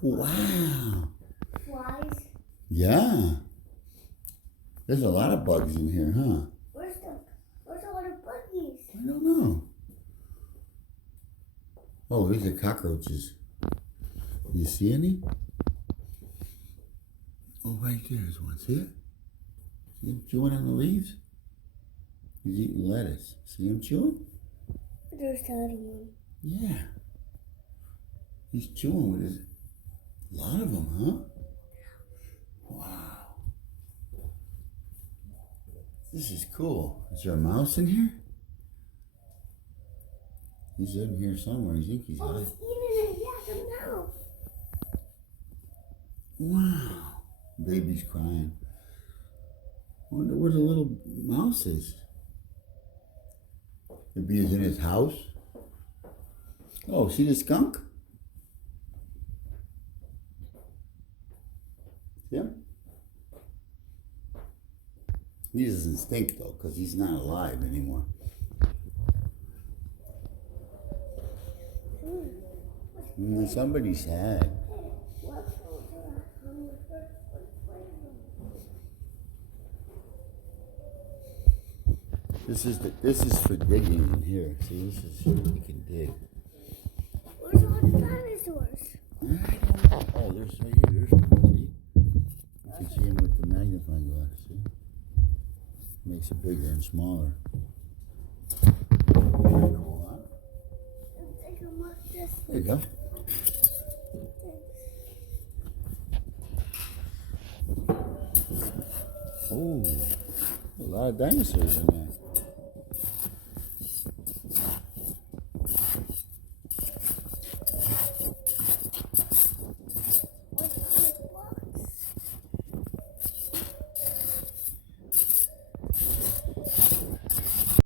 Wow. Flies. Yeah. There's a lot of bugs in here, huh? Where's a lot of buggies? I don't know. Oh, these are cockroaches. You see any? Oh, right there's one. See it? See him chewing on the leaves? He's eating lettuce. See him chewing? There's the other one. Yeah. He's chewing with his... A lot of them, huh? Wow. This is cool. Is there a mouse in here? He's in here somewhere. I think he's hiding. He's eating it. Yeah, come now. Wow. Baby's crying. I wonder where the little mouse is. Maybe he's in his house. Oh, see the skunk? See him? He doesn't stink though, because he's not alive anymore. Somebody's sad. This is for digging in here. See, this is what you can dig. Where's all the dinosaurs? I don't know. Oh, there's right here. There's one. See? You can see him with the magnifying glass. See? Makes it bigger and smaller. Very cool, huh? There you go. Oh, a lot of dinosaurs in there.